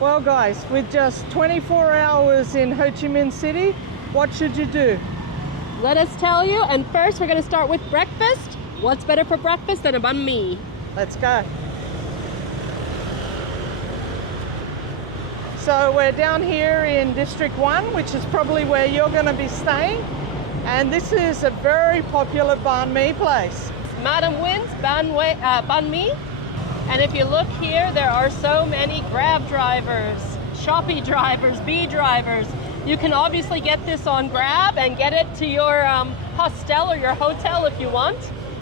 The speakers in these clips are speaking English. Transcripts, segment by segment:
Well guys, with just 24 hours in Ho Chi Minh City, what should you do? Let us tell you, and first we're going to start with breakfast. What's better for breakfast than a banh mi? Let's go. So we're down here in District 1, which is probably where you're going to be staying. And this is a very popular banh mi place. Madam Nguyen's banh mi. And if you look here, there are so many Grab drivers, Shopee drivers, Bee drivers. You can obviously get this on Grab and get it to your hostel or your hotel if you want.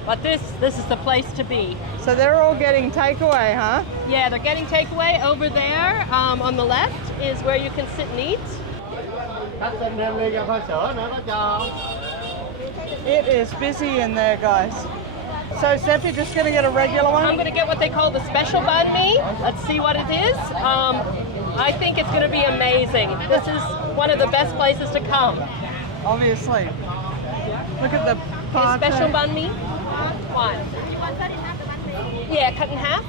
But this is the place to be. So they're all getting takeaway, huh? Yeah, they're getting takeaway. Over there on the left is where you can sit and eat. It is busy in there, guys. So Steph, you're just going to get a regular one? I'm going to get what they call the special banh mi. Let's see what it is. I think it's going to be amazing. This is one of the best places to come. Obviously. Look at the Special banh mi. One. You want cut in half the banh mi? Yeah, cut in half.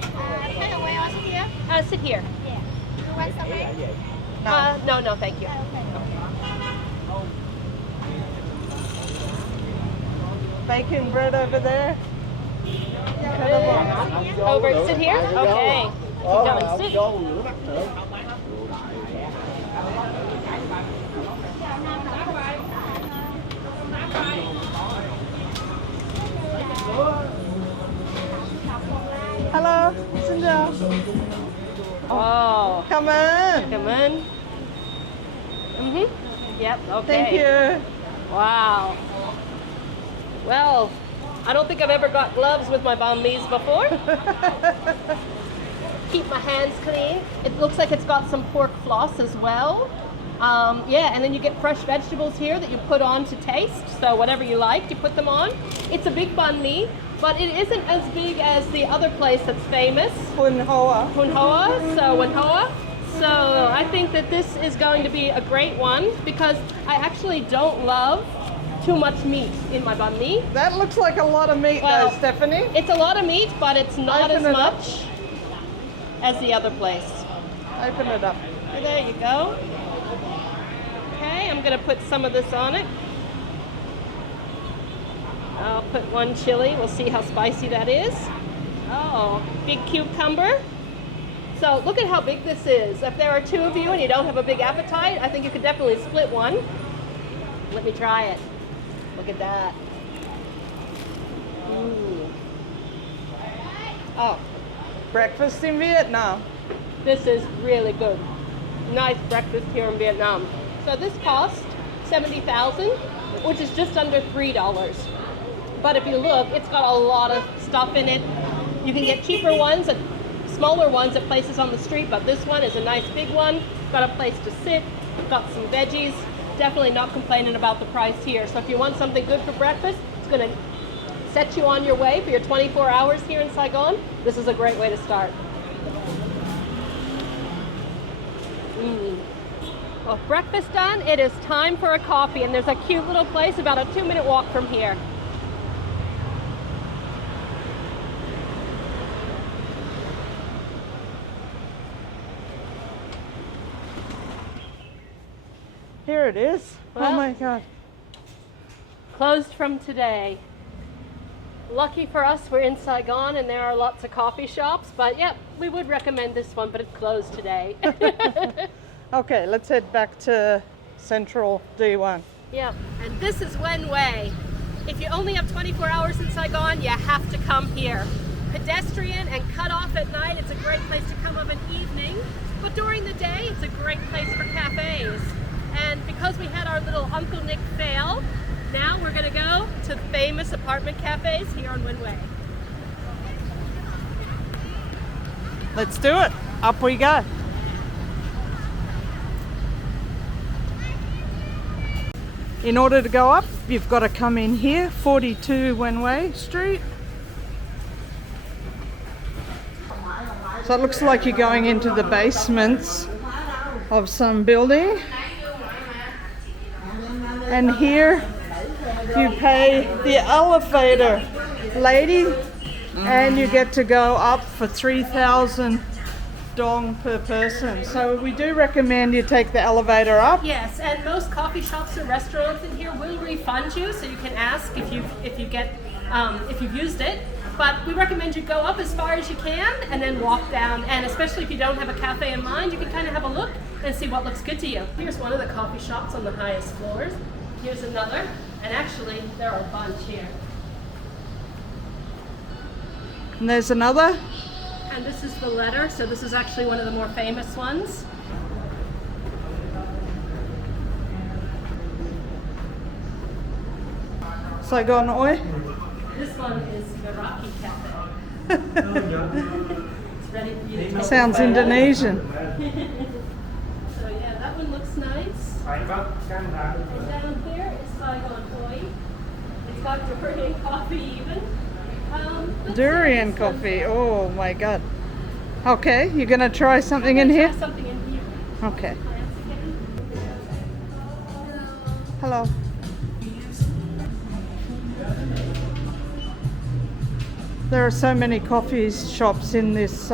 Take away or sit here? Sit here. Yeah. You want something? No, thank you. bacon bread over there. Incredible. Over, sit here? Okay. Keep going, sit. Hello, xin chào. Oh. Come in. Come in. Yep, okay. Thank you. Wow. Well, I don't think I've ever got gloves with my banh mi's before. Keep my hands clean. It looks like it's got some pork floss as well. Yeah, and then you get fresh vegetables here that you put on to taste. So whatever you like, you put them on. It's a big banh mi, but it isn't as big as the other place that's famous. Nguyen Hue. So I think that this is going to be a great one because I actually don't love too much meat in my banh mi. That looks like a lot of meat though, Stephanie. It's a lot of meat, but it's not as much as the other place. Open it up. There you go. Okay, I'm gonna put some of this on it. I'll put one chili, we'll see how spicy that is. Oh, big cucumber. So look at how big this is. If there are two of you and you don't have a big appetite, I think you could definitely split one. Let me try it. Look at that. Ooh. Oh, breakfast in Vietnam. This is really good. Nice breakfast here in Vietnam. So this cost $70,000, which is just under $3. But if you look, it's got a lot of stuff in it. You can get cheaper ones and smaller ones at places on the street, but this one is a nice big one. Got a place to sit, got some veggies. Definitely not complaining about the price here. So if you want something good for breakfast, it's going to set you on your way for your 24 hours here in Saigon. This is a great way to start. Well, breakfast done, it is time for a coffee, and there's a cute little place about a 2-minute walk from here. Here it is. Well, oh my God. Closed from today. Lucky for us, we're in Saigon and there are lots of coffee shops, but yeah, we would recommend this one, but it's closed today. Okay, let's head back to Central D1. Yep, and this is Nguyen Hue. If you only have 24 hours in Saigon, you have to come here. Pedestrian and cut off at night, it's a great place to come of an evening, but during the day, it's a great place for cafes. And because we had our little Uncle Nick fail, now we're gonna go to famous apartment cafes here on Nguyen Hue. Let's do it. Up we go. In order to go up, you've got to come in here, 42 Nguyen Hue Street. So it looks like you're going into the basements of some building. And here you pay the elevator lady and you get to go up for $3,000 dong per person. So we do recommend you take the elevator up. Yes, and most coffee shops and restaurants in here will refund you, so you can ask if you've used it. But we recommend you go up as far as you can and then walk down. And especially if you don't have a cafe in mind, you can kind of have a look and see what looks good to you. Here's one of the coffee shops on the highest floors. Here's another, and actually there are a bunch here. And there's another. And this is the letter, so this is actually one of the more famous ones. Saigon Oi. This one is Meraki Cafe. It's ready for you to take Sounds a photo. Indonesian. So yeah, that one looks nice. And down here is Saigon Oi. It's got durian coffee even. Let's Durian see, this one- coffee. Oh my god. Okay, you're gonna try something in here? Try something in here. Okay. Plants again. Hello. There are so many coffee shops in this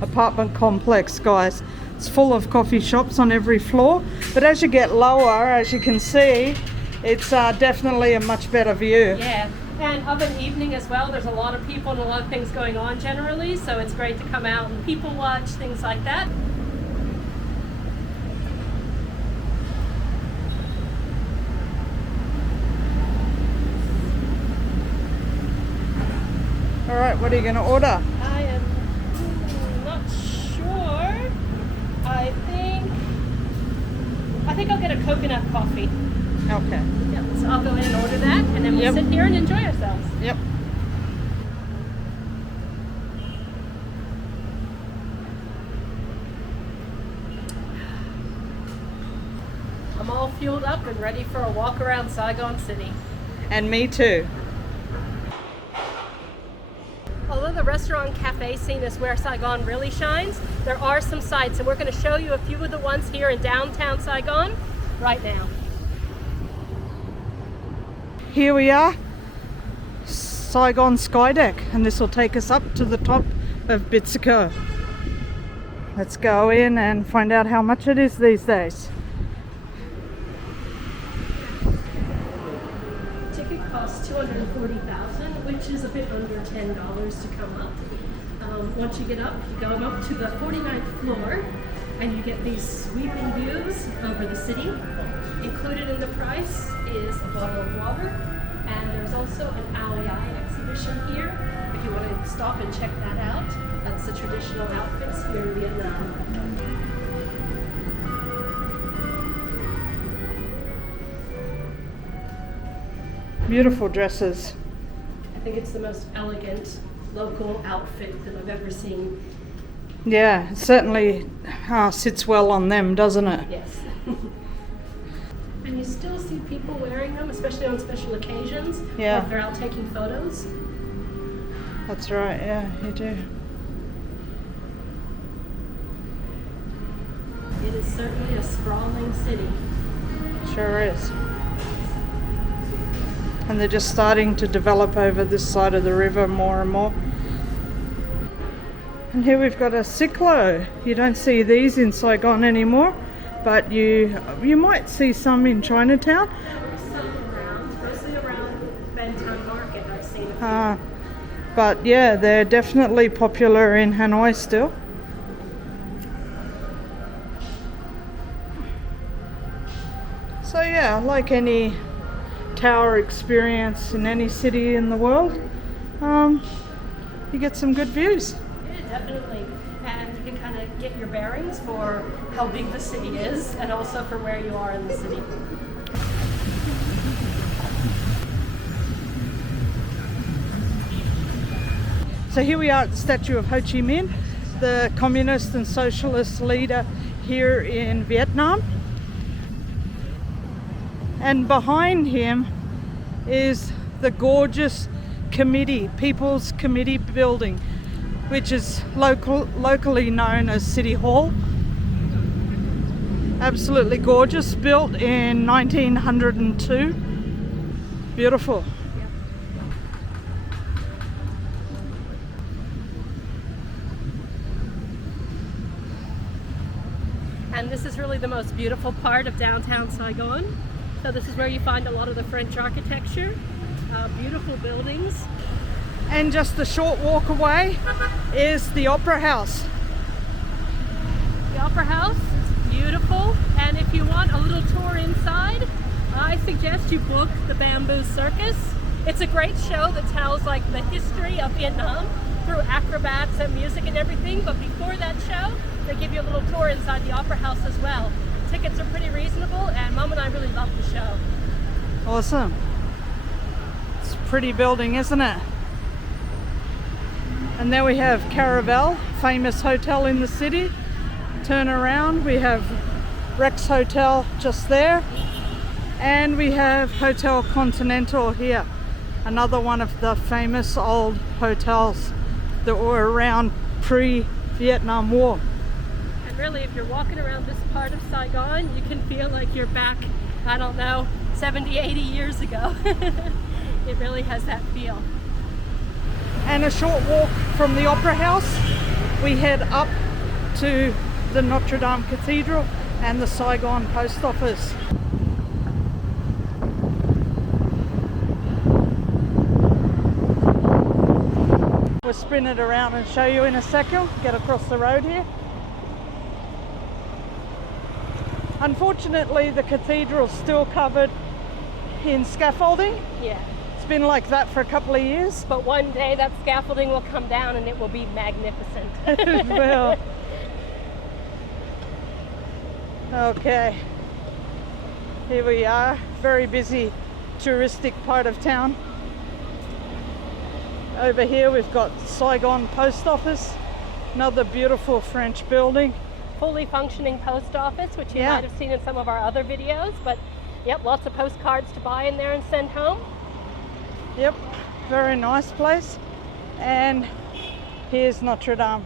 apartment complex, guys. It's full of coffee shops on every floor. But as you get lower, as you can see, it's definitely a much better view. Yeah, and of an evening as well, there's a lot of people and a lot of things going on generally, so it's great to come out and people watch, things like that. All right, what are you going to order? I am not sure. I think I'll get a coconut coffee. Okay. Yep, so I'll go in and order that, and then we'll Yep. sit here and enjoy ourselves. Yep. I'm all fueled up and ready for a walk around Saigon City. And me too. Although the restaurant and cafe scene is where Saigon really shines, there are some sights, and we're going to show you a few of the ones here in downtown Saigon right now. Here we are, Saigon Sky Deck, and this will take us up to the top of Bitexco. Let's go in and find out how much it is these days. Ticket costs $240,000, which is a bit under $10 to come up. Once you get up, you go up to the 49th floor, and you get these sweeping views over the city. Included in the price is a bottle of water, and there's also an Eye exhibition here. If you want to stop and check that out, that's the traditional outfits here in Vietnam. Beautiful dresses. I think it's the most elegant local outfit that I've ever seen. Yeah, it certainly sits well on them, doesn't it? Yes. And you still see people wearing them, especially on special occasions. Yeah. Or if they're out taking photos. That's right, yeah, you do. It is certainly a sprawling city. Sure is. And they're just starting to develop over this side of the river more and more. And here we've got a cyclo. You don't see these in Saigon anymore, but you might see some in Chinatown. There's some around, mostly around Thanh Market. I've seen a few. But yeah, they're definitely popular in Hanoi still. So yeah, like any tower experience in any city in the world, you get some good views. Yeah, definitely. And you can kind of get your bearings for how big the city is and also for where you are in the city. So here we are at the statue of Ho Chi Minh, the communist and socialist leader here in Vietnam. And behind him is the gorgeous committee, People's Committee building, which is locally known as City Hall. Absolutely gorgeous, built in 1902. Beautiful. And this is really the most beautiful part of downtown Saigon. So this is where you find a lot of the French architecture, beautiful buildings. And just a short walk away is the Opera House. The Opera House is beautiful, and if you want a little tour inside, I suggest you book the Bamboo Circus. It's a great show that tells like the history of Vietnam through acrobats and music and everything, but before that show, they give you a little tour inside the Opera House as well. Tickets are pretty reasonable, and Mom and I really love the show. Awesome. It's a pretty building, isn't it? And there we have Caravelle, famous hotel in the city. Turn around, we have Rex Hotel just there. And we have Hotel Continental here, another one of the famous old hotels that were around pre-Vietnam War. And really, if you're walking around this part of Saigon, you can feel like you're back, I don't know, 70, 80 years ago. It really has that feel. And a short walk from the Opera House, we head up to the Notre Cathedral and the Saigon Post Office. We'll spin it around and show you in a second. Get across the road here. Unfortunately, the cathedral's still covered in scaffolding. Yeah. It's been like that for a couple of years. But one day that scaffolding will come down and it will be magnificent. It will. Okay. Here we are. Very busy touristic part of town. Over here we've got Saigon Post Office, another beautiful French building. Fully functioning post office, which you might have seen in some of our other videos, but yep, lots of postcards to buy in there and send home. Yep, very nice place. And here's Notre Dame.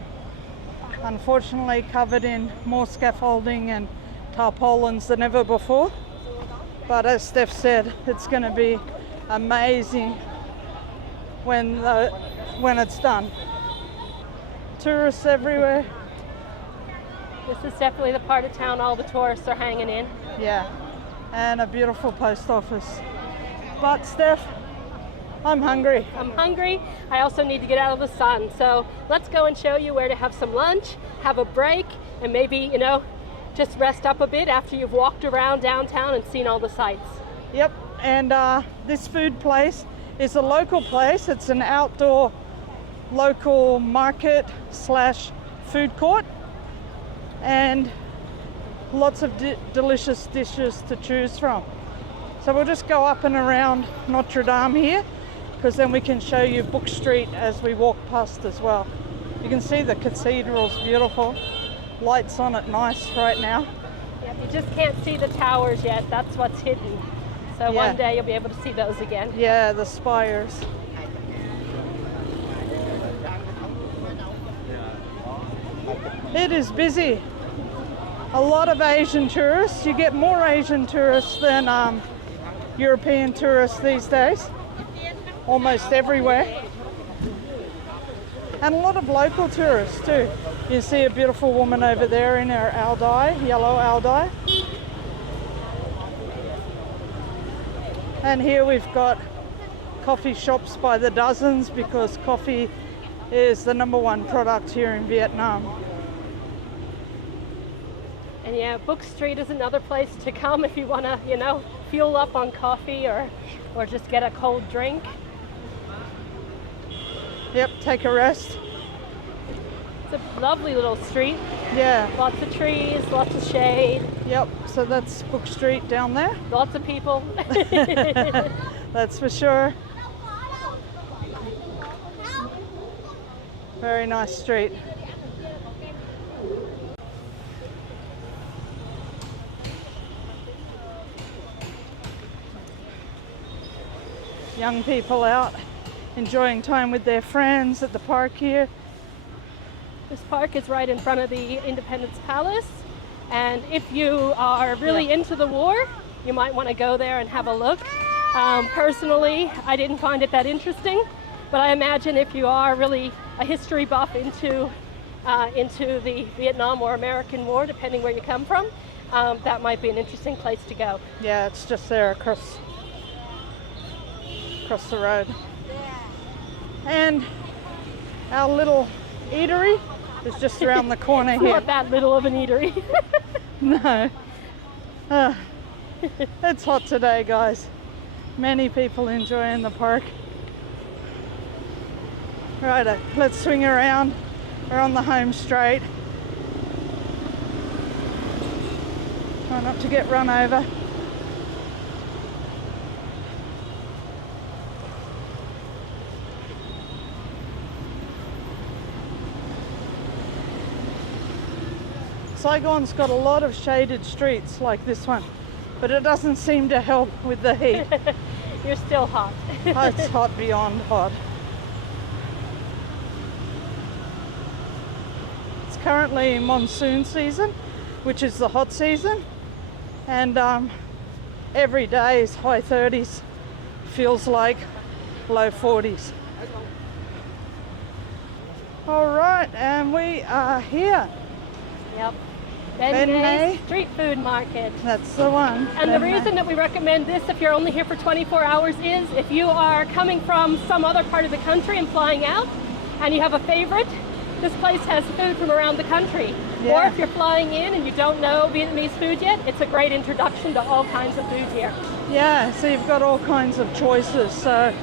Unfortunately covered in more scaffolding and tarpaulins than ever before. But as Steph said, it's going to be amazing when it's done. Tourists everywhere. This is definitely the part of town all the tourists are hanging in. Yeah, and a beautiful post office. But Steph, I'm hungry. I'm hungry. I also need to get out of the sun. So let's go and show you where to have some lunch, have a break, and maybe, you know, just rest up a bit after you've walked around downtown and seen all the sights. Yep, and this food place is a local place. It's an outdoor local market / food court, and lots of delicious dishes to choose from. So we'll just go up and around Notre Dame here, because then we can show you Book Street as we walk past as well. You can see the cathedral's beautiful. Lights on it nice right now. Yep, you just can't see the towers yet. That's what's hidden. So one day you'll be able to see those again. Yeah, the spires. It is busy. A lot of Asian tourists. You get more Asian tourists than European tourists these days. Almost everywhere. And a lot of local tourists too. You see a beautiful woman over there in her ao dai, yellow ao dai. And here we've got coffee shops by the dozens, because coffee is the #1 product here in Vietnam. And yeah, Book Street is another place to come if you want to, you know, fuel up on coffee or just get a cold drink. Yep, take a rest. It's a lovely little street. Yeah. Lots of trees, lots of shade. Yep, so that's Book Street down there. Lots of people. That's for sure. Very nice street. Young people out enjoying time with their friends at the park here. This park is right in front of the Independence Palace, and if you are really into the war, you might want to go there and have a look. Personally, I didn't find it that interesting, but I imagine if you are really a history buff into into the Vietnam or American War, depending where you come from, that might be an interesting place to go. Yeah, it's just there across the road. And our little eatery is just around the corner It's here. not that little of an eatery. No. It's hot today, guys. Many people enjoying the park. Right, let's swing around. We're on the home straight. Try not to get run over. Saigon's got a lot of shaded streets like this one, but it doesn't seem to help with the heat. You're still hot. Oh, it's hot beyond hot. It's currently monsoon season, which is the hot season, and every day is high 30s, feels like low 40s. All right, and we are here. Yep. Banh Nghe Mi. street food market. That's the one. And the reason that we recommend this if you're only here for 24 hours is if you are coming from some other part of the country and flying out and you have a favorite, this place has food from around the country. Yeah. Or if you're flying in and you don't know Vietnamese food yet, it's a great introduction to all kinds of food here. Yeah, so you've got all kinds of choices. So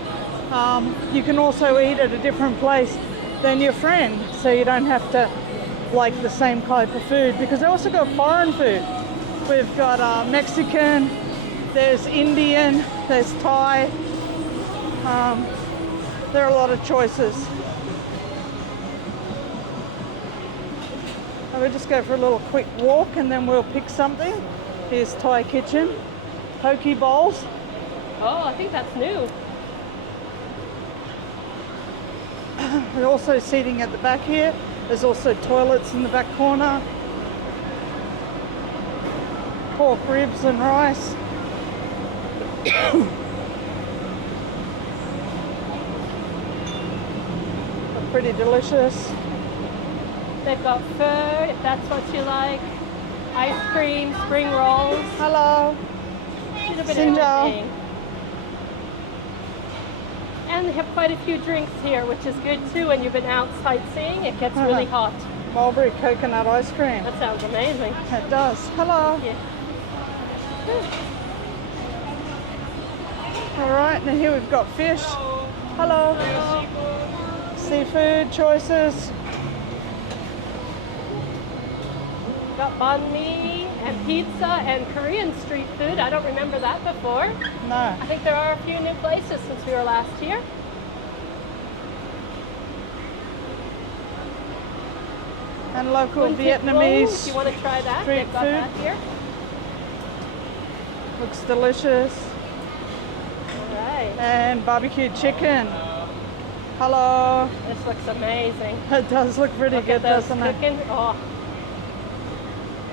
you can also eat at a different place than your friend, so you don't have to like the same type of food, because they also got foreign food. We've got Mexican, there's Indian, there's Thai. There are a lot of choices. So we'll just go for a little quick walk and then we'll pick something. Here's Thai kitchen, poke bowls. Oh, I think that's new. We're also seating at the back here. There's also toilets in the back corner. Pork ribs and rice. They're pretty delicious. They've got pho, if that's what you like. Ice cream, spring rolls. Hello. A little bit Xin of chào. everything. And they have quite a few drinks here, which is good too when you've been out sightseeing. It gets really hot. Mulberry coconut ice cream. That sounds amazing. It does. Hello. Yeah. All right, and here we've got fish. Hello. Seafood choices. Got banh mi and pizza and Korean street food. I don't remember that before. No. I think there are a few new places since we were last here. And local Nguyen Hue, Vietnamese if you want to try that, street they've got food. that here. Looks delicious. All right. And barbecued chicken. Hello. This looks amazing. It does look pretty Look good, at those doesn't it? cooking. Oh,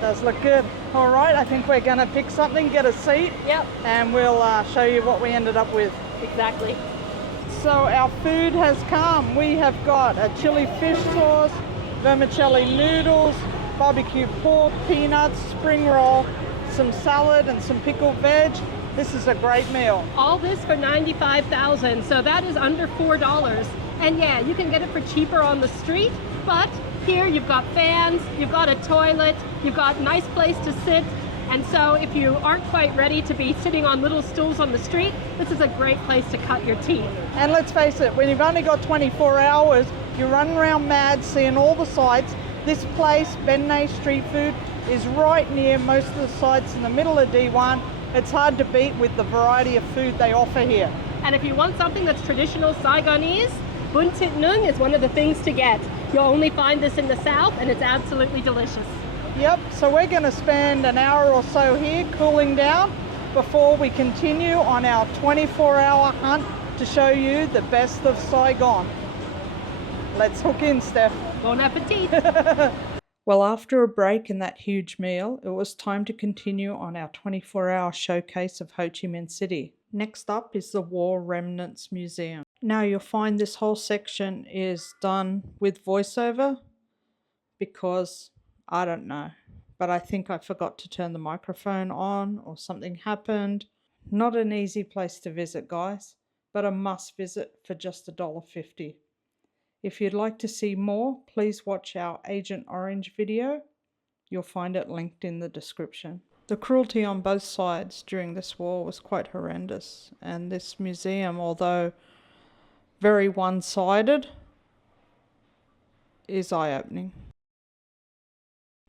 Does look good. All right, I think we're gonna pick something, get a seat, yep, and we'll show you what we ended up with. exactly. So our food has come. We have got a chili fish sauce, vermicelli noodles, barbecue pork, peanuts, spring roll, some salad and some pickled veg. This is a great meal. All this for $95,000, so that is under $4. And yeah, you can get it for cheaper on the street, but here you've got fans, you've got a toilet, you've got a nice place to sit. And so if you aren't quite ready to be sitting on little stools on the street, this is a great place to cut your teeth. And let's face it, when you've only got 24 hours, you're running around mad seeing all the sights. This place, Banh Mi Street Food, is right near most of the sites in the middle of D1. It's hard to beat with the variety of food they offer here. And if you want something that's traditional Saigonese, bun thịt nướng is one of the things to get. You'll only find this in the south, and it's absolutely delicious. Yep, so we're going to spend an hour or so here cooling down before we continue on our 24-hour hunt to show you the best of Saigon. Let's hook in, Steph. Bon appetit! Well, after a break in that huge meal, it was time to continue on our 24-hour showcase of Ho Chi Minh City. Next up is the War Remnants Museum. Now you'll find this whole section is done with voiceover because I don't know, but I think I forgot to turn the microphone on or something happened. Not an easy place to visit, guys, but a must visit for just $1.50. If you'd like to see more, please watch our Agent Orange video. You'll find it linked in the description. The cruelty on both sides during this war was quite horrendous, and this museum, although very one-sided, is eye-opening.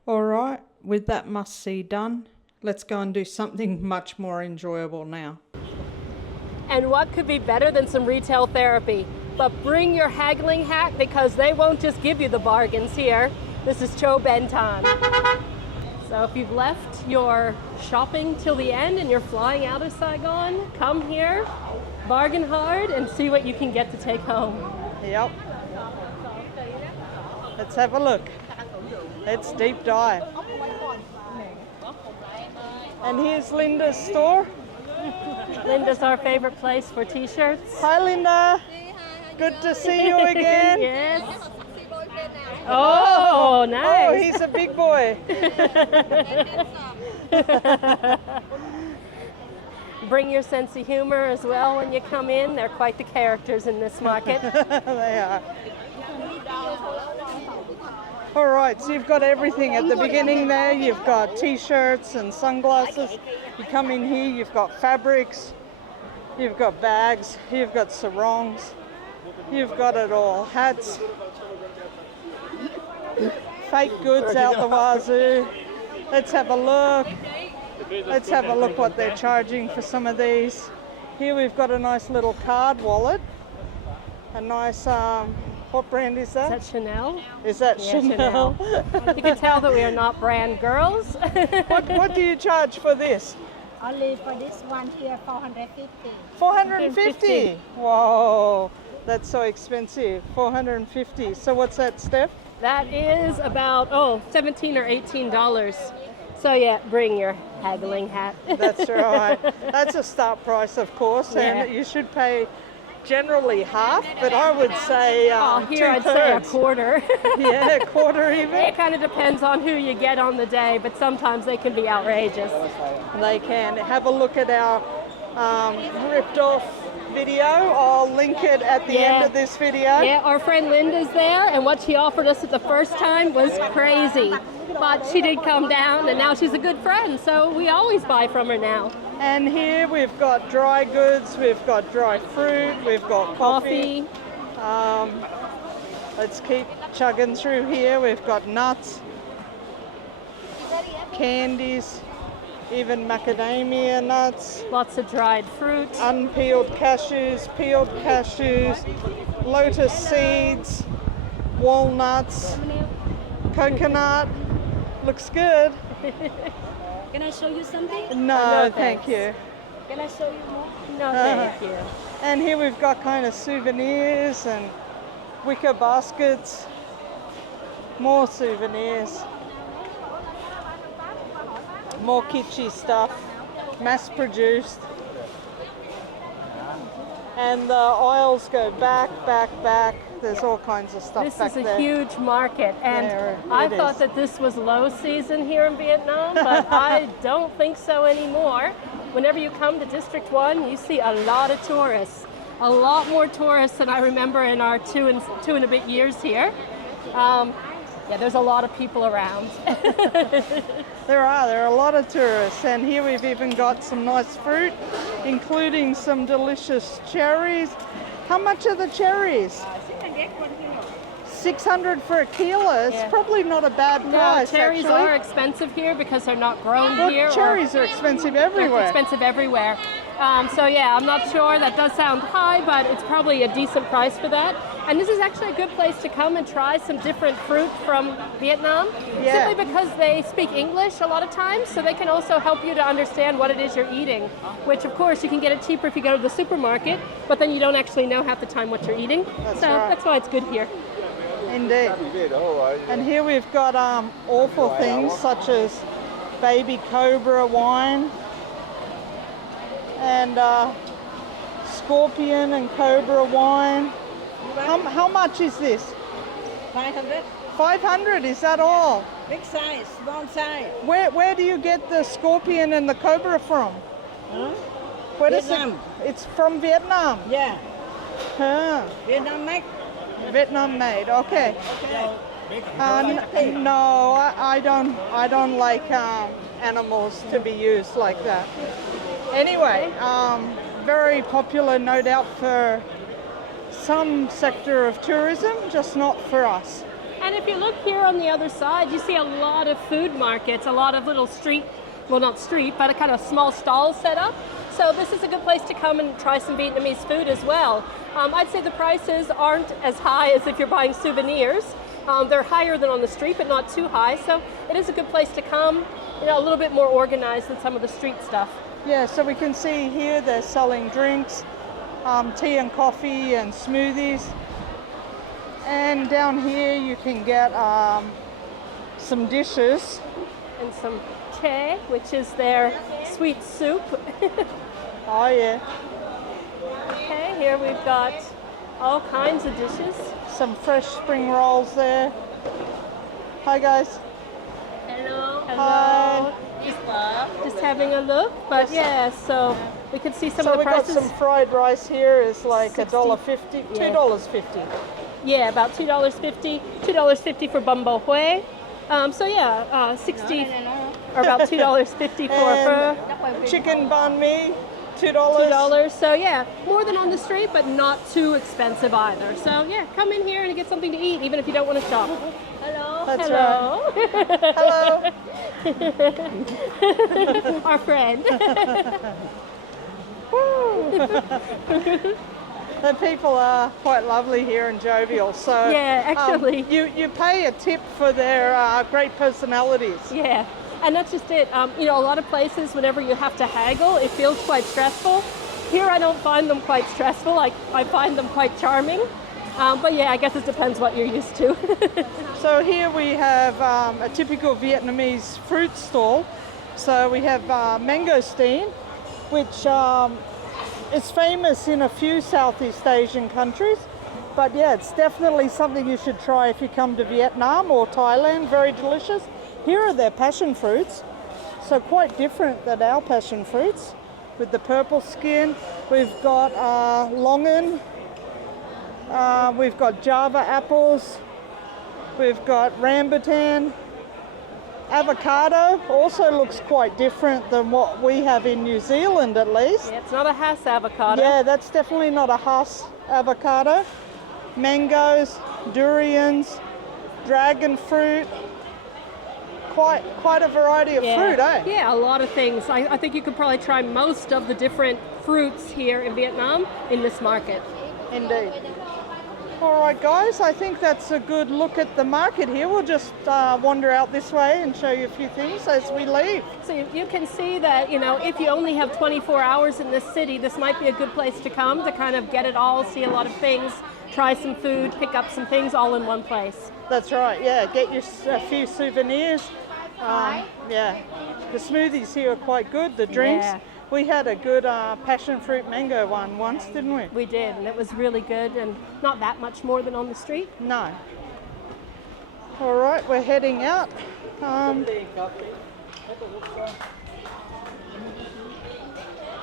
Alright, with that must-see done, let's go and do something much more enjoyable now. And what could be better than some retail therapy? But bring your haggling hat, because they won't just give you the bargains here. This is Cho Ben Tan. So if you've left your shopping till the end and you're flying out of Saigon, come here, bargain hard, and see what you can get to take home. Yep. Let's have a look. Let's deep dive. And here's Linda's store. Linda's our favorite place for t-shirts. Hi Linda. Good to see you again. Yes. Oh, nice. Oh, he's a big boy. Bring your sense of humor as well when you come in. They're quite the characters in this market. They are. All right, so you've got everything at the beginning there. You've got t-shirts and sunglasses. You come in here, you've got fabrics, you've got bags, you've got sarongs, you've got it all. Hats, fake goods out the wazoo. Let's have a look. Let's have a look what they're charging for some of these. Here we've got a nice little card wallet. A nice, what brand is that? Is that Chanel? Is that Yeah, Chanel? You can tell that we are not brand girls. What do you charge for this? Only for this one here, 450. 450. Whoa, that's so expensive. 450. So what's that, Steph? That is about, $17 or $18. So yeah, bring your haggling hat. That's right. That's a start price, of course, Yeah. and you should pay generally half, but I would say Here I'd say a 2/3. quarter. Yeah, a quarter even. It kind of depends on who you get on the day, but sometimes they can be outrageous. They can. Have a look at our ripped off video. I'll link it at the end of this video. Yeah, our friend Linda's there, and what she offered us at the first time was crazy. But she did come down, and now she's a good friend, so we always buy from her now. And here we've got dry goods, we've got dry fruit, we've got coffee. Let's keep chugging through here. We've got nuts, candies, even macadamia nuts, Lots of dried fruit. unpeeled cashews, peeled cashews, lotus seeds, walnuts, coconut. Looks good. Can I show you something? No, thanks. thank you. Can I show you more? No, thank you. And here we've got kind of souvenirs and wicker baskets, more souvenirs, more kitschy stuff, mass produced. And the aisles go back, back, back. There's all kinds of stuff This back is a there. huge market, and There I it thought is. that this was low season here in Vietnam, but I don't think so anymore. Whenever you come to District 1, you see a lot of tourists. A lot more tourists than I remember in our two and a bit years here. Yeah, there's a lot of people around. There are a lot of tourists, and here we've even got some nice fruit, including some delicious cherries. How much are the cherries? 600 for a kilo. It's Yeah. probably not a bad price. Cherries actually. are expensive here because they're not grown Well, here. cherries are expensive They're everywhere. expensive everywhere. So yeah, I'm not sure. That does sound high, but it's probably a decent price for that. And this is actually a good place to come and try some different fruit from Vietnam, Yeah. simply because they speak English a lot of times, so they can also help you to understand what it is you're eating, which of course you can get it cheaper if you go to the supermarket, but then you don't actually know half the time what you're eating. That's so right. that's why it's good here. Indeed. And here we've got awful things such as baby cobra wine and scorpion and cobra wine. How much is this? 500. 500, is that all? Big size, small size. Where do you get the scorpion and the cobra from? Huh? Where does Vietnam. It's from Vietnam. Yeah, Huh. Vietnam make. Vietnam made. Okay. No, I don't like animals to be used like that. Anyway, very popular, no doubt, for some sector of tourism, just not for us. And if you look here on the other side, you see a lot of food markets, a lot of little street, well, not street, but a kind of small stalls set up. So this is a good place to come and try some Vietnamese food as well. I'd say the prices aren't as high as if you're buying souvenirs. They're higher than on the street, but not too high. So it is a good place to come, a little bit more organized than some of the street stuff. Yeah, so we can see here they're selling drinks, tea and coffee and smoothies. And down here you can get some dishes. And some Che, which is their sweet soup. Oh yeah. Okay, here we've got all kinds of dishes. Some fresh spring rolls there. Hi guys. Hello. Hi. Just having a look, but yeah, so we can see some So of the we got prices. some fried rice here is like $1.50, Yeah. $2.50. Yeah, about $2.50. $2.50 for bumbo hue. So yeah, 60 or about $2.50 for pho. And chicken banh mi, $2. $2. So yeah, more than on the street, but not too expensive either. So yeah, come in here and get something to eat, even if you don't want to shop. Hello. That's Hello. Hello. Our friend. The people are quite lovely here and jovial. So Yeah, actually. you pay a tip for their great personalities. Yeah, and that's just it. A lot of places, whenever you have to haggle, it feels quite stressful. Here, I don't find them quite stressful. I find them quite charming. But yeah, I guess it depends what you're used to. So here we have a typical Vietnamese fruit stall. So we have mangosteen, which is famous in a few Southeast Asian countries. But yeah, it's definitely something you should try if you come to Vietnam or Thailand. Very delicious. Here are their passion fruits. So quite different than our passion fruits with the purple skin. We've got longan. We've got Java apples. We've got rambutan. Avocado also looks quite different than what we have in New Zealand, at least. Yeah, it's not a Hass avocado. Yeah, that's definitely not a Hass avocado. Mangoes, durians, dragon fruit. Quite a variety of fruit, eh? Yeah, a lot of things. I think you could probably try most of the different fruits here in Vietnam in this market. Indeed. All right, guys, I think that's a good look at the market here. We'll just wander out this way and show you a few things as we leave. So you can see that, if you only have 24 hours in this city, this might be a good place to come to kind of get it all, see a lot of things, try some food, pick up some things all in one place. That's right, yeah. Get your a few souvenirs. Yeah, the smoothies here are quite good, the drinks. Yeah. We had a good passion fruit mango one once, didn't we? We did, and it was really good and not that much more than on the street. No. All right, we're heading out.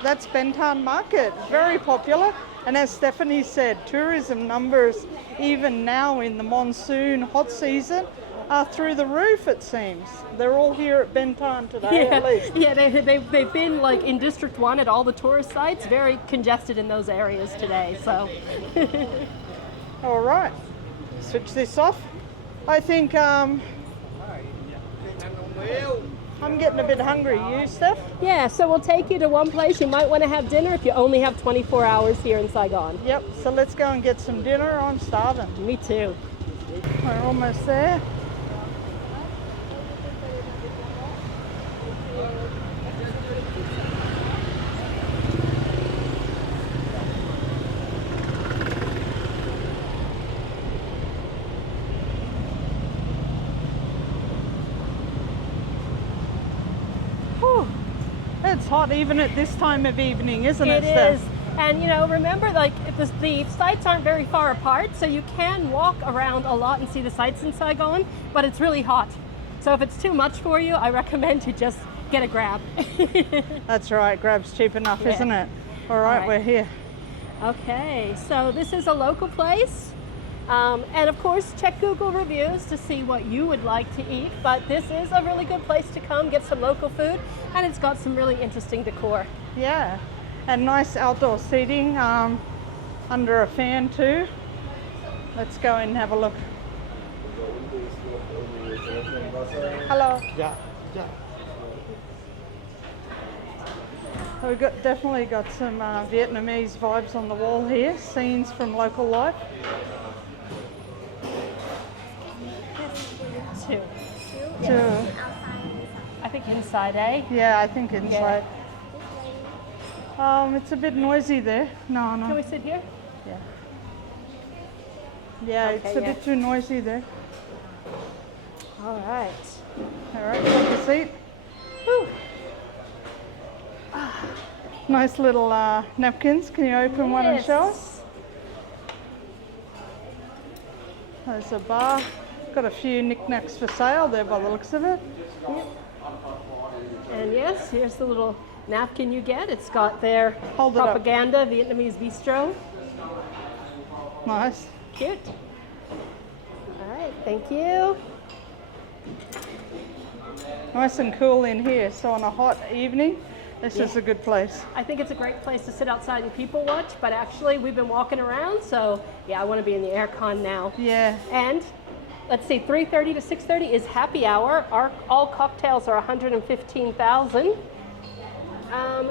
That's Thanh Market, very popular. And as Stephanie said, tourism numbers, even now in the monsoon hot season, are through the roof, it seems. They're all here at Thanh today, at least. Yeah, they've been like in District 1 at all the tourist sites, very congested in those areas today, so. All right, switch this off. I think I'm getting a bit hungry. You, Steph? Yeah, so we'll take you to one place you might want to have dinner if you only have 24 hours here in Saigon. Yep, so let's go and get some dinner. I'm starving. Me too. We're almost there. It's hot even at this time of evening, isn't it, It Steph? is. And you know, remember, like the sites aren't very far apart, so you can walk around a lot and see the sights in Saigon, but it's really hot. So if it's too much for you, I recommend you just get a Grab. That's right, Grab's cheap enough, Yeah. isn't it? All right, we're here. Okay, so this is a local place. And of course, check Google reviews to see what you would like to eat. But this is a really good place to come get some local food, and it's got some really interesting decor. Yeah, and nice outdoor seating under a fan too. Let's go in and have a look. Hello. Dạ, dạ. We've definitely got some Vietnamese vibes on the wall here, scenes from local life. Two. Two. I think inside, eh? Yeah, I think inside. It's a bit noisy there. No. Can we sit here? Yeah. Yeah, Okay, it's a yeah. bit too noisy there. All right. All right, take a seat. Whew. Nice little napkins. Can you open one and show us? Yes. There's a bar. Got a few knickknacks for sale there by the looks of it. And yes, here's the little napkin you get. It's got their Hold it up. propaganda, Vietnamese bistro. Nice. Cute. All right, thank you. Nice and cool in here. So on a hot evening, this is a good place. I think it's a great place to sit outside and people watch, but actually we've been walking around, so yeah, I want to be in the aircon now. Yeah. And let's see, 3:30 to 6:30 is happy hour. All cocktails are 115,000.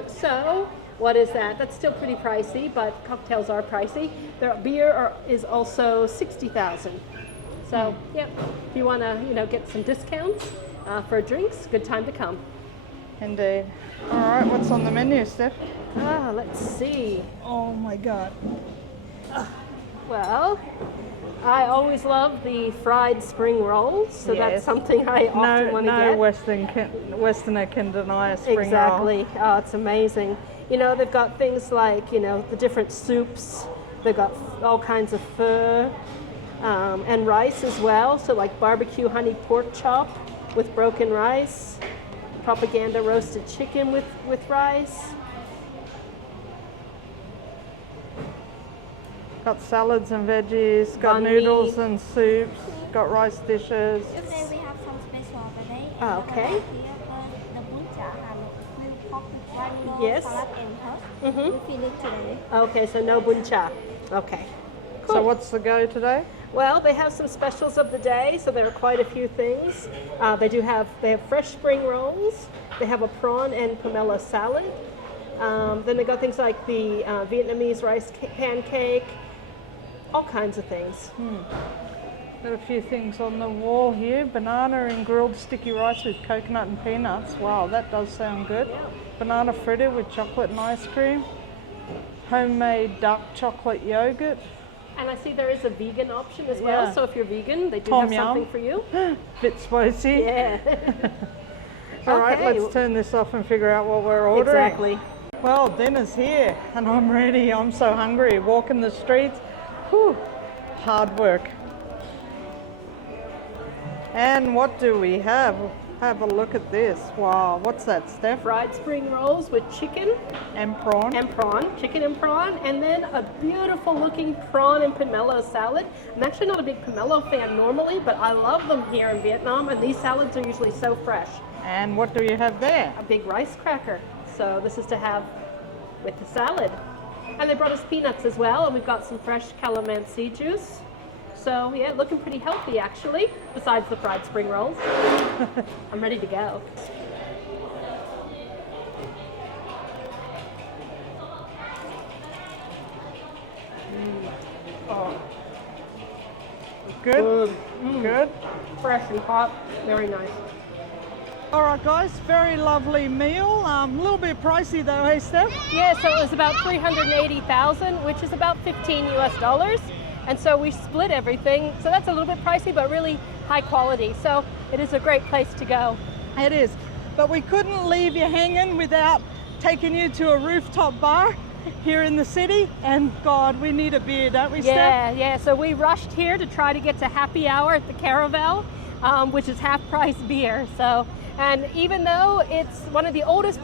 So what is that? That's still pretty pricey, but cocktails are pricey. Their beer is also 60,000. So yeah, if you want to get some discounts for drinks, good time to come. Indeed. All right, what's on the menu, Steph? Let's see. Oh my God. Well, I always love the fried spring rolls, so Yes. that's something I often want to No get. Westerner can deny a spring roll. Exactly. Oh, it's amazing. You know, they've got things like, the different soups. They've got all kinds of pho and rice as well. So like barbecue honey pork chop with broken rice, propaganda roasted chicken with rice. Got salads and veggies, got Banh mi. noodles and soups, got rice dishes. Today we have some special today. Okay. Here, the bún chả Hàn with pork with rice roll, Yes. salad and herbs. Mhm. We finish today. Okay, so no bún chả. Okay. So what's the go today? Well, they have some specials of the day, so there are quite a few things. They have fresh spring rolls. They have a prawn and pomelo salad. Then they got things like the Vietnamese rice pancake, all kinds of things. Got a few things on the wall here. Banana and grilled sticky rice with coconut and peanuts. Wow, that does sound good. Banana fritter with chocolate and ice cream. Homemade dark chocolate yogurt. And I see there is a vegan option as Yeah. well, so if you're vegan, they do Tom have yum. something for you. Bit spicy. Yeah. All right, Okay. let's turn this off and figure out what we're ordering. Exactly. Well, dinner's here and I'm ready. I'm so hungry. Walking the streets, whew, hard work. And what do we have? Have a look at this. Wow, what's that, Steph? Fried spring rolls with chicken And prawn. and prawn, chicken and prawn, and then a beautiful looking prawn and pomelo salad. I'm actually not a big pomelo fan normally, but I love them here in Vietnam, and these salads are usually so fresh. And what do you have there? A big rice cracker. So this is to have with the salad. And they brought us peanuts as well, and we've got some fresh calamansi juice. So yeah, looking pretty healthy actually, besides the fried spring rolls. I'm ready to go. Oh. Good? Good? Fresh and hot, very nice. All right, guys, very lovely meal. A little bit pricey though, hey, Steph? Yeah, so it was about 380,000, which is about $15 US. And so we split everything. So that's a little bit pricey, but really high quality. So it is a great place to go. It is. But we couldn't leave you hanging without taking you to a rooftop bar. here in the city, and God, we need a beer, don't we, Steph? Yeah. So we rushed here to try to get to happy hour at the Caravelle, which is half price beer. So, and even though it's one of the oldest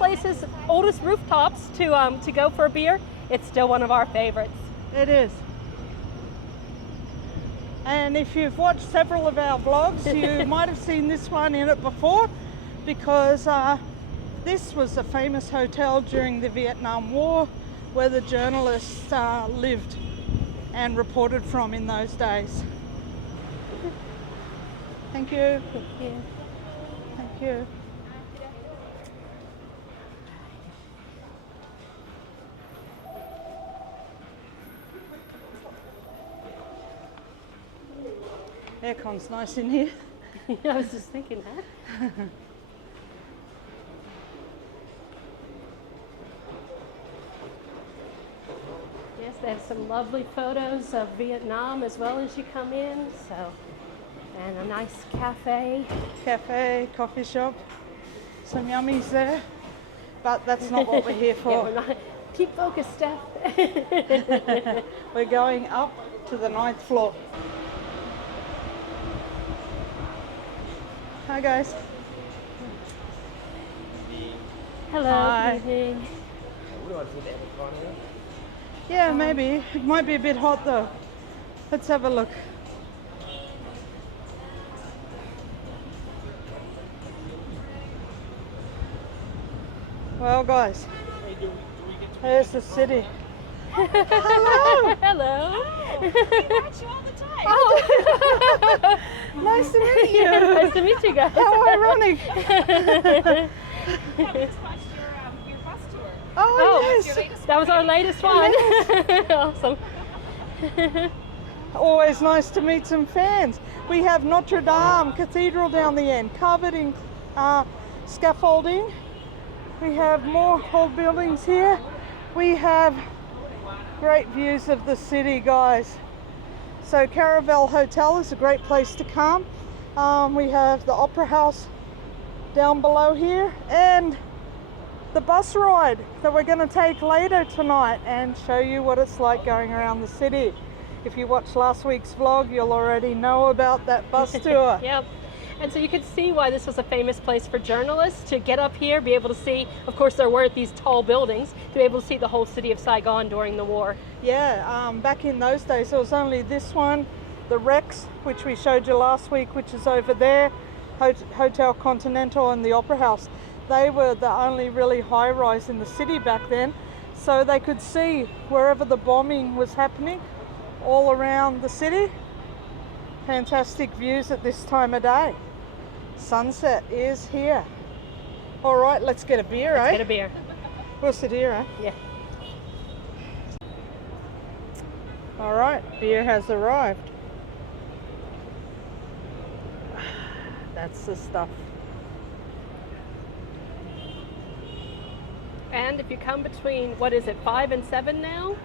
rooftops to go for a beer, it's still one of our favorites. It is. And if you've watched several of our vlogs, you might have seen this one in it before, because this was a famous hotel during the Vietnam War where the journalists lived and reported from in those days. Thank you. Thank you. Thank you. Aircon's nice in here. I was just thinking that. Yes, they have some lovely photos of Vietnam as well as you come in. So, and a nice cafe. Cafe, coffee shop, some yummies there. But that's not what we're here for. Yeah, we're not. Keep focused, Steph. We're going up to the 9th floor. Hi guys. Hello. Hi. Evening. Yeah, maybe. It might be a bit hot though. Let's have a look. Well guys, there's the city. Hello! Hello. Watch you all the time. Oh. Nice to meet you. Nice to meet you guys. How ironic. Yeah, we just watched your bus tour. Oh, Your yes. latest That was our latest one. Awesome. Always nice to meet some fans. We have Notre Cathedral down the end, covered in scaffolding. We have more old buildings here. We have great views of the city, guys. So Caravelle Hotel is a great place to come. We have the Opera House down below here, and the bus ride that we're going to take later tonight and show you what it's like going around the city. If you watched last week's vlog, you'll already know about that bus tour. Yep. And so you could see why this was a famous place for journalists to get up here, be able to see, of course there were these tall buildings, to be able to see the whole city of Saigon during the war. Yeah, back in those days there was only this one, the Rex, which we showed you last week, which is over there, Hotel Continental and the Opera House. They were the only really high rise in the city back then, so they could see wherever the bombing was happening all around the city. Fantastic views at this time of day. Sunset is here. All right, let's get a beer, Let's eh? get a beer. We'll sit here, eh? Yeah. All right, beer has arrived. That's the stuff. And if you come between, what is it, 5 and 7 now?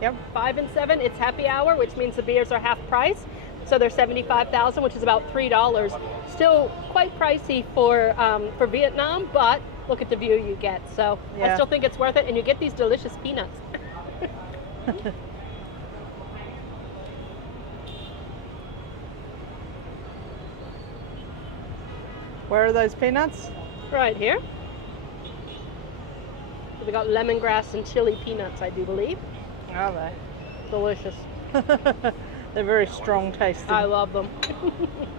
Yep. 5 and 7, it's happy hour, which means the beers are half price. So they're $75,000, which is about $3. Still quite pricey for Vietnam, but look at the view you get. So Yeah. I still think it's worth it, and you get these delicious peanuts. Where are those peanuts? Right here. We got lemongrass and chili peanuts, I do believe. Are they? Delicious. They're very strong tasting. I love them.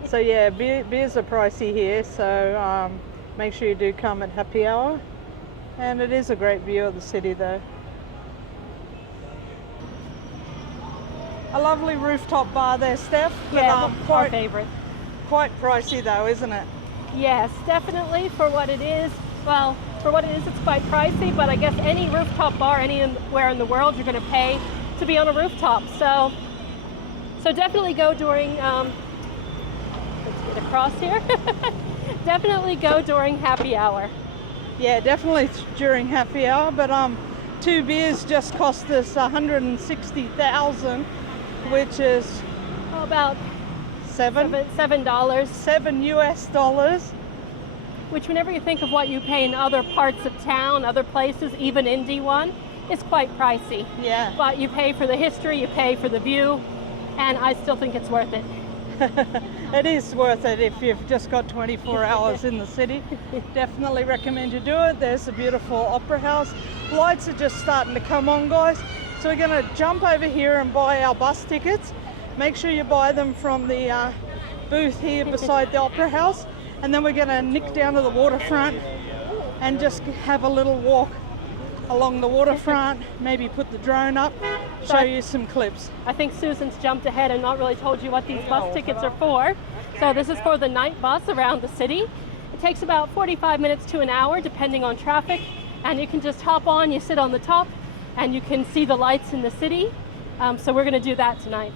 So yeah, beers are pricey here, so make sure you do come at happy hour. And it is a great view of the city though. A lovely rooftop bar there, Steph. But, Yeah, our quite favorite. pricey though, isn't it? Yes, definitely for what it is. Well, for what it is, it's quite pricey, but I guess any rooftop bar anywhere in the world, you're going to pay to be on a rooftop. So definitely go during, let's get across here. Definitely go during happy hour. Yeah, definitely during happy hour, but 2 beers just cost us $160,000, which is About $7 US. Which whenever you think of what you pay in other parts of town, other places, even Indy one, it's quite pricey. Yeah. But you pay for the history, you pay for the view, and I still think it's worth it. It is worth it if you've just got 24 hours in the city. Definitely recommend you do it. There's a beautiful opera house. Lights are just starting to come on, guys. So we're going to jump over here and buy our bus tickets. Make sure you buy them from the booth here beside the opera house. And then we're going to nick down to the waterfront and just have a little walk along the waterfront, maybe put the drone up, show you some clips. I think Susan's jumped ahead and not really told you what these bus tickets are for. So this is for the night bus around the city. It takes about 45 minutes to an hour depending on traffic, and you can just hop on, you sit on the top, and you can see the lights in the city. So we're going to do that tonight.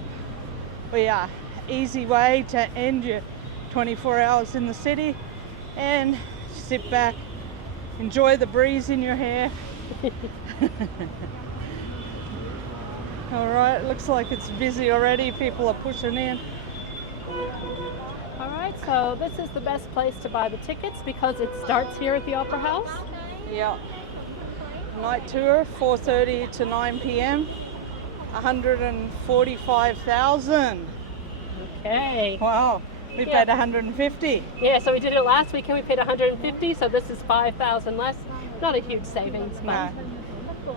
Well, yeah, easy way to end your 24 hours in the city and sit back, enjoy the breeze in your hair. All right, looks like it's busy already. People are pushing in. All right, so this is the best place to buy the tickets because it starts here at the Opera House. Yeah. Night tour, 4:30 to 9 p.m. 145,000. Okay. Wow. We paid 150. Yeah, so we did it last week and we paid 150, so this is 5,000 less. Not a huge savings, but No.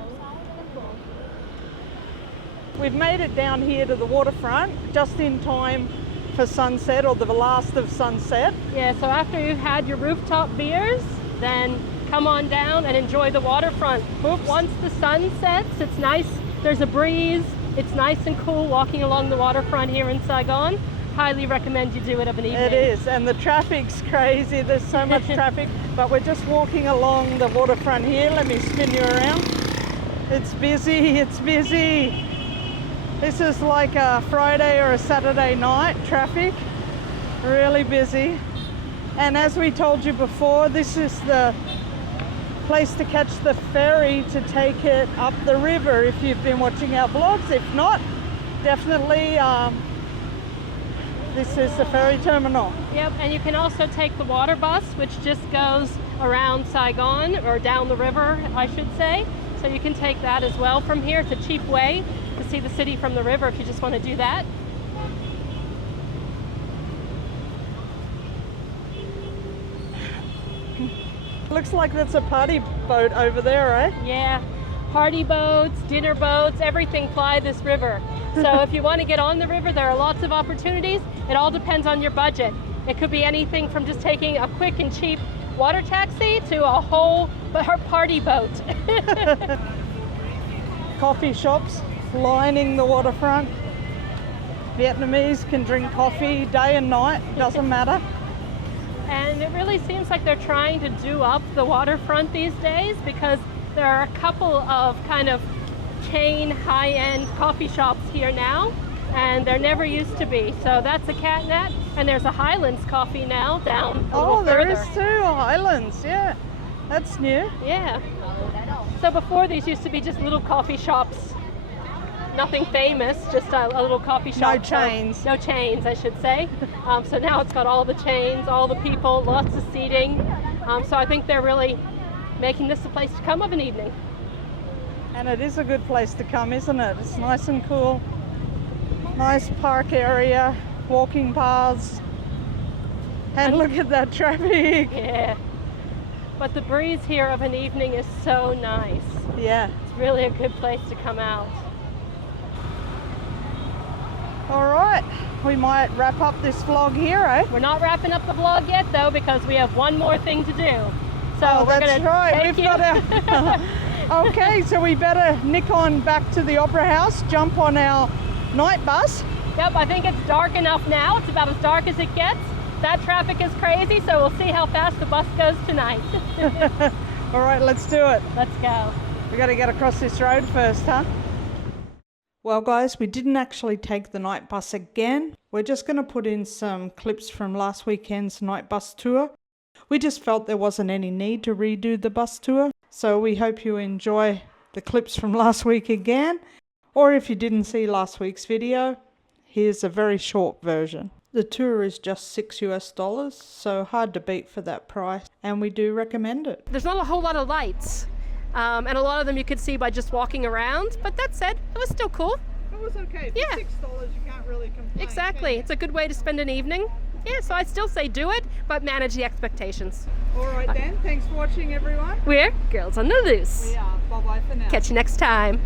We've made it down here to the waterfront just in time for sunset, or the last of sunset. yeah, so after you've had your rooftop beers, then come on down and enjoy the waterfront. Once the sun sets, it's nice, there's a breeze, it's nice and cool walking along the waterfront here in Saigon. Highly recommend you do it of an evening. It is, and the traffic's crazy. There's so much traffic, but we're just walking along the waterfront here. Let me spin you around. It's busy, it's busy. This is like a Friday or a Saturday night traffic. Really busy. And as we told you before, this is the place to catch the ferry to take it up the river if you've been watching our vlogs. If not, definitely this is the ferry terminal. Yep, and you can also take the water bus, which just goes around Saigon, or down the river, I should say. So you can take that as well from here. It's a cheap way to see the city from the river if you just want to do that. Looks like that's a party boat over there, eh? Yeah, party boats, dinner boats, everything fly this river. So if you want to get on the river, there are lots of opportunities. It all depends on your budget. It could be anything from just taking a quick and cheap water taxi to a whole party boat. Coffee shops lining the waterfront. Vietnamese can drink coffee day and night, doesn't matter. And it really seems like they're trying to do up the waterfront these days because there are a couple of kind of chain high-end coffee shops here now, and there never used to be. So that's a Catnet, and there's a Highlands coffee now down a little there further. is too, Highlands, yeah. That's new. Yeah. So before these used to be just little coffee shops, nothing famous, just a little coffee shop. No chains. No chains, I should say. So now it's got all the chains, all the people, lots of seating. So I think they're really making this a place to come of an evening. And it is a good place to come, isn't it? It's nice and cool. Nice park area, walking paths. And look at that traffic. Yeah. But the breeze here of an evening is so nice. Yeah. It's really a good place to come out. All right, we might wrap up this vlog here, eh? We're not wrapping up the vlog yet though, because we have one more thing to do. So we're that's gonna right. take We've you. got our okay, so we better nick on back to the Opera House, jump on our night bus. Yep, I think it's dark enough now. It's about as dark as it gets. That traffic is crazy, so we'll see how fast the bus goes tonight. All right, let's do it. Let's go. We got to get across this road first, huh? Well, guys, we didn't actually take the night bus again. We're just going to put in some clips from last weekend's night bus tour. We just felt there wasn't any need to redo the bus tour. So we hope you enjoy the clips from last week again. Or if you didn't see last week's video, here's a very short version. The tour is just $6, so hard to beat for that price, and we do recommend it. There's not a whole lot of lights. And a lot of them you could see by just walking around. But that said, it was still cool. It was okay. For Yeah. $6, you can't really complain. Exactly. It's a good way to spend an evening. Yeah, so I still say do it, but manage the expectations. All right then. Thanks for watching, everyone. We're Girls on the Loose. We are. Bye bye for now. Catch you next time.